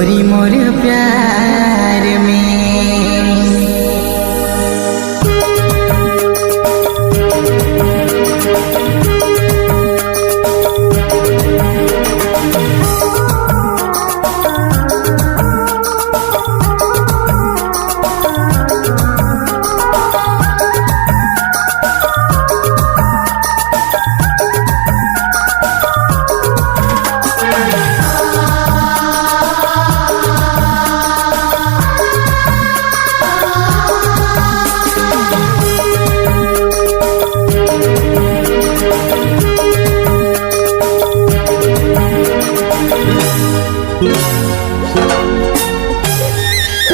गोरी मोर प्यार में।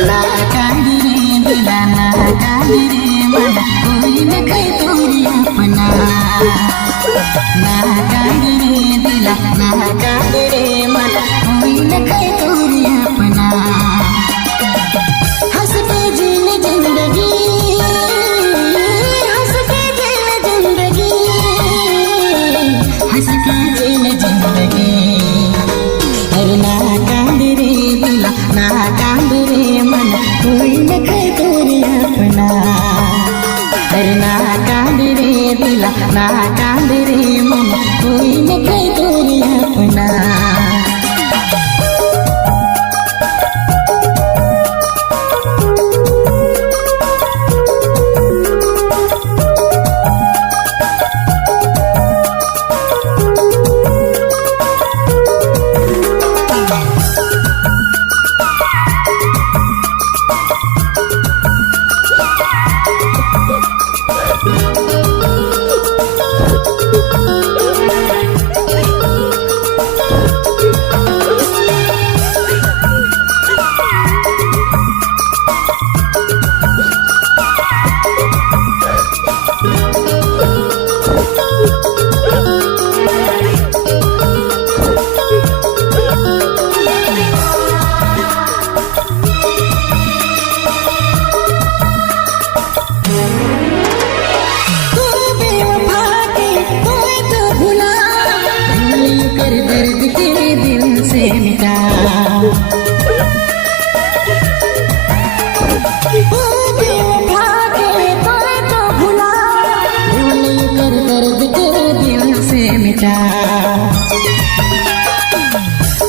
ना कांदरे दिला ना कांदरे मन कोई न कई तोरी अपना। ना कांदरे दिला ना कांदरे मन कोई न कई तोरी अपना। हंस के जीन जिंदगी, हंस के जीन जिंदगी, हंस के जीन जिंदगी। अरे ना कांदरे दिला ना कांदरे मन कोई न कई तोरी अपना। अरे ना कांदरे दिला ना कांदरे मन कोई न कई तोरी अपना। दर्द के दिल से मिटा बेवफा के तो भुला, भूल कर दर्द के दिल से मिटा।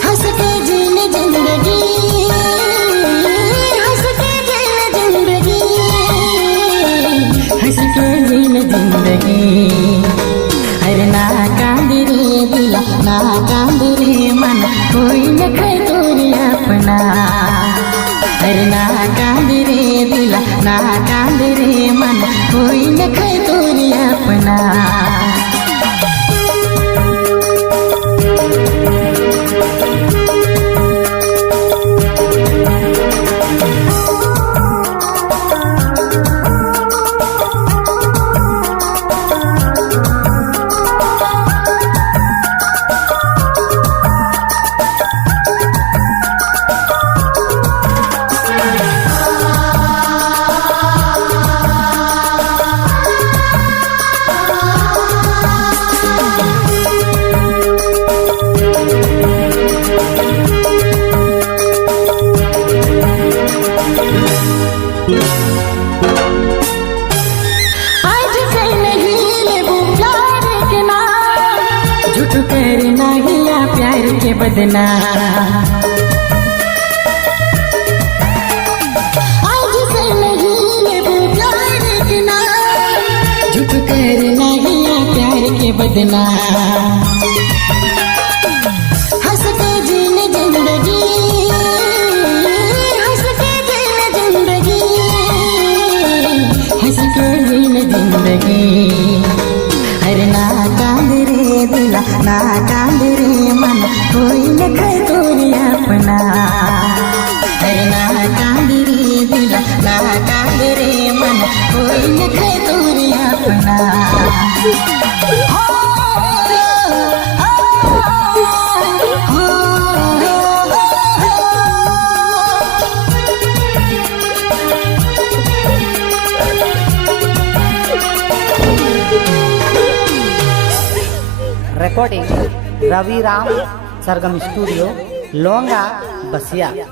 हंस के जीन जिंदगी, हंस के जीन जिंदगी, हंस के जीन जिंदगी। अरे ना कांदरे दिला ना कांदरे मन कोई न कई तोरी अपना। अरे ना कांदरे दिला ना कांदरे मन कोई न कई तोरी अपना। झूठ करना हिया प्यार के बदला। आज से नहीं लेबू प्यार के नाम, झूठ करना हिया प्यार के बदला। हंस के जीन जिंदगी, हंस के जीन जिंदगी, हंस के जीन जिंदगी। अरे ना कांदरे दिला ना कांदरे मन कोई न कई तोरी अपना। अरे ना कांदरे दिला ना कांदरे मन कोई न कई तोरी अपना। रिकॉर्डिंग रवि राम सरगम स्टूडियो लोंगा बसिया।